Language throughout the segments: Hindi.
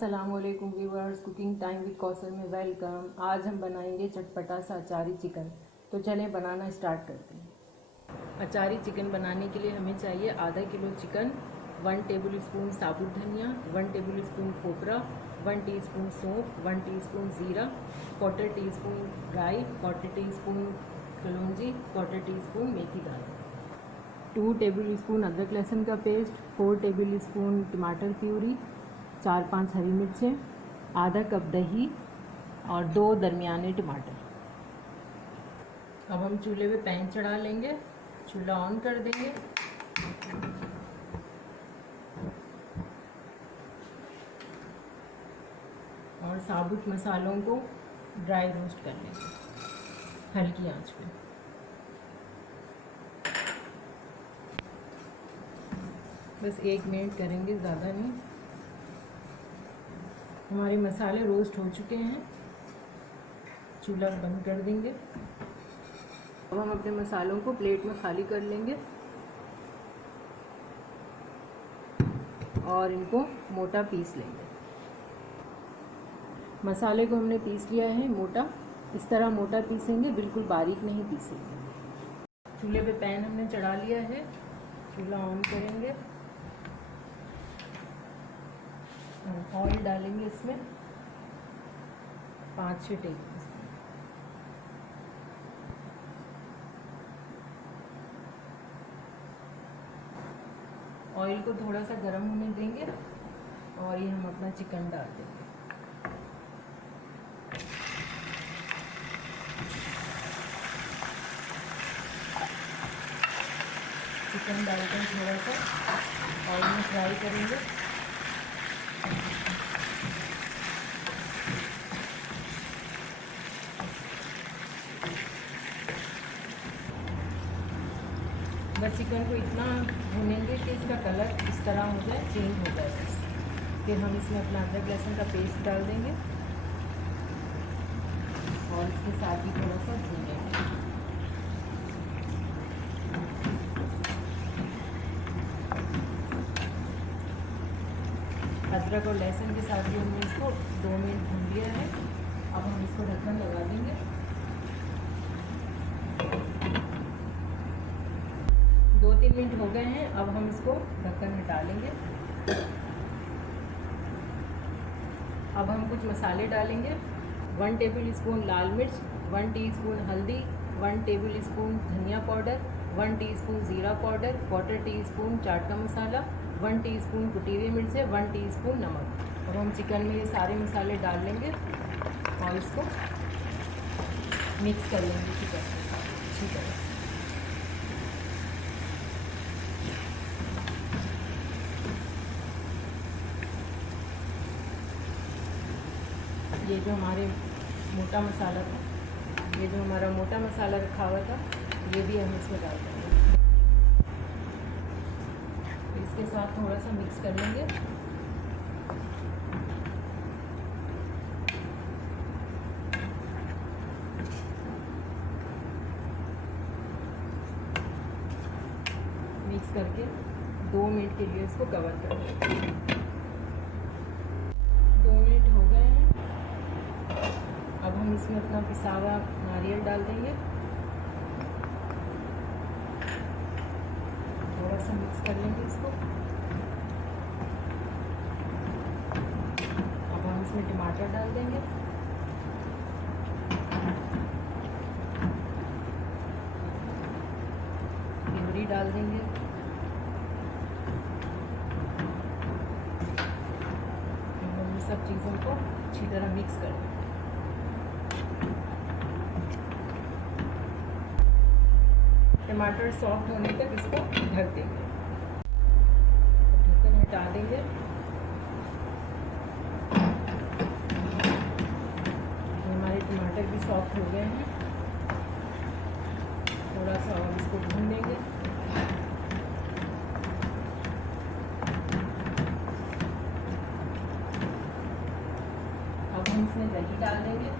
अस्सलामुअलैकुम viewers, cooking time with Kausar में वेलकम। आज हम बनाएंगे चटपटा सा अचारी चिकन। तो चलें बनाना स्टार्ट करते हैं। अचारी चिकन बनाने के लिए हमें चाहिए आधा किलो चिकन, 1 टेबल स्पून साबुत धनिया, 1 टेबल स्पून खोपरा, 1 टीस्पून सौंफ, 1 टीस्पून ज़ीरा, 1/4 टीस्पून राई, 1/4 टीस्पून कलौंजी, 1/4 टीस्पून मेथी दाना, 2 टेबल स्पून अदरक लहसुन का पेस्ट, 4 टेबल स्पून टमाटर प्यूरी, 4-5 हरी मिर्चें, आधा कप दही और 2 दरमियाने टमाटर। अब हम चूल्हे पे पैन चढ़ा लेंगे, चूल्हा ऑन कर देंगे और साबुत मसालों को ड्राई रोस्ट कर लेंगे हल्की आंच पे। बस 1 मिनट करेंगे, ज़्यादा नहीं। हमारे मसाले रोस्ट हो चुके हैं, चूल्हा बंद कर देंगे। अब हम अपने मसालों को प्लेट में खाली कर लेंगे और इनको मोटा पीस लेंगे। मसाले को हमने पीस लिया है मोटा, इस तरह मोटा पीसेंगे, बिल्कुल बारीक नहीं पीसेंगे। चूल्हे पे पैन हमने चढ़ा लिया है, चूल्हा ऑन करेंगे, ऑयल डालेंगे इसमें 5-6 टेबल स्पून। ऑयल को थोड़ा सा गर्म होने देंगे और ये हम अपना चिकन डाल देंगे। चिकन डालकर थोड़ा सा ऑयल में फ्राई करेंगे। बस चिकन को इतना भूनेंगे कि इसका कलर इस तरह हो जाए, चेंज हो जाए। फिर हम इसमें अपना अदरक लहसुन का पेस्ट डाल देंगे और इसके साथ ही थोड़ा सा भूनेंगे। अदरक और लहसुन के साथ भी हमने इसको 2 मिनट भून लिया है। अब हम इसको ढक्कन लगा देंगे। 2-3 मिनट हो गए हैं, अब हम इसको ढक्कन हटा लेंगे। अब हम कुछ मसाले डालेंगे। 1 टेबल स्पून लाल मिर्च, 1 टीस्पून हल्दी, 1 टेबल स्पून धनिया पाउडर, 1 टीस्पून ज़ीरा पाउडर, 1/4 टीस्पून चाट का मसाला, 1 टीस्पून कुटी हुई मिर्चें, 1 टीस्पून नमक। अब हम चिकन में ये सारे मसाले डाल लेंगे और इसको मिक्स कर लेंगे चिकन के साथ अच्छी तरह। ये जो हमारे मोटा मसाला था, ये जो हमारा मोटा मसाला रखा हुआ था, ये भी हम इसमें डाल देंगे। इसके साथ थोड़ा सा मिक्स कर लेंगे। मिक्स करके 2 मिनट के लिए इसको कवर कर देंगे। 2 मिनट हो गए हैं। अब हम इसमें अपना पिसा हुआ नारियल डाल देंगे, थोड़ा सा मिक्स कर लेंगे इसको। अब हम इसमें टमाटर डाल देंगे, प्यूरी डाल देंगे, सब चीज़ों को अच्छी तरह मिक्स कर देंगे। टमाटर सॉफ्ट होने तक इसको ढक देंगे। ढक्कन हटा देंगे। हमारे टमाटर भी सॉफ्ट हो गए हैं, थोड़ा सा और इसको भून देंगे। अब हम इसमें दही डाल देंगे।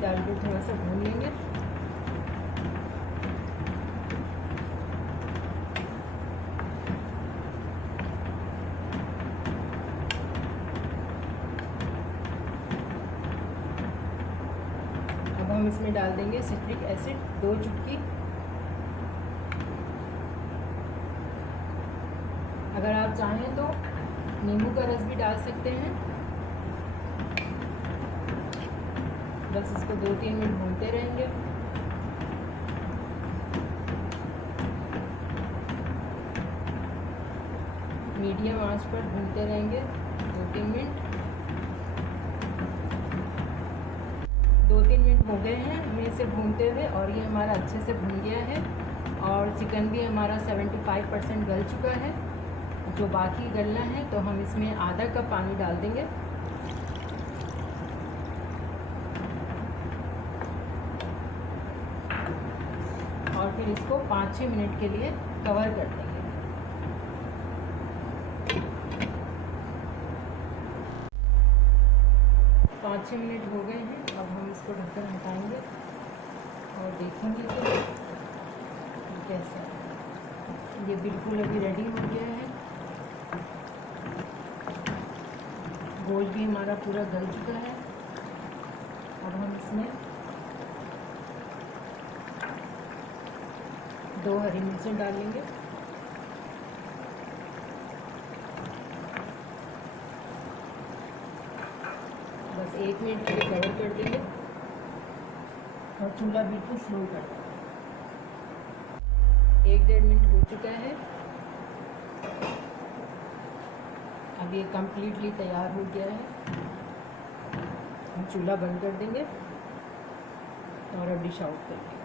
डाल के थोड़ा सा भून लेंगे। अब हम इसमें डाल देंगे सिट्रिक एसिड 2 चुटकी। अगर आप चाहें तो नींबू का रस भी डाल सकते हैं। बस इसको 2-3 मिनट भूनते रहेंगे। मीडियम आंच पर भूनते रहेंगे 2-3 मिनट। 2-3 मिनट हो गए हैं हमें इसे भूनते हुए और ये हमारा अच्छे से भून गया है और चिकन भी हमारा 75% गल चुका है। जो बाकी गलना है तो हम इसमें आधा कप पानी डाल देंगे और फिर इसको 5-6 मिनट के लिए कवर कर देंगे। पाँच 6 मिनट हो गए हैं। अब हम इसको ढक्कन हटाएंगे और देखेंगे कि कैसे ये बिल्कुल अभी रेडी हो गया है। गोश्त भी हमारा पूरा गल चुका है। अब हम इसमें 2 हरी मिर्चें डालेंगे। बस 1 मिनट के लिए कवर कर देंगे और चूल्हा बिल्कुल स्लो कर देंगे। 1-1.5 मिनट हो चुका है। अब ये कम्प्लीटली तैयार हो गया है। हम चूल्हा बंद कर देंगे और अब डिश आउट कर देंगे।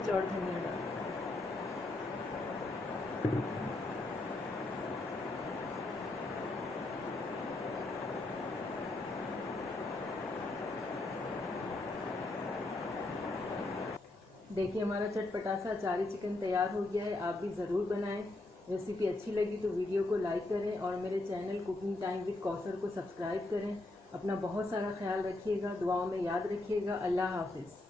और धनिया डाल देखिए हमारा चटपटा सा अचारी चिकन तैयार हो गया है। आप भी ज़रूर बनाएं। रेसिपी अच्छी लगी तो वीडियो को लाइक करें और मेरे channel cooking time with Kausar को सब्सक्राइब करें। अपना बहुत सारा ख्याल रखिएगा, दुआओं में याद रखिएगा। अल्लाह हाफिज़।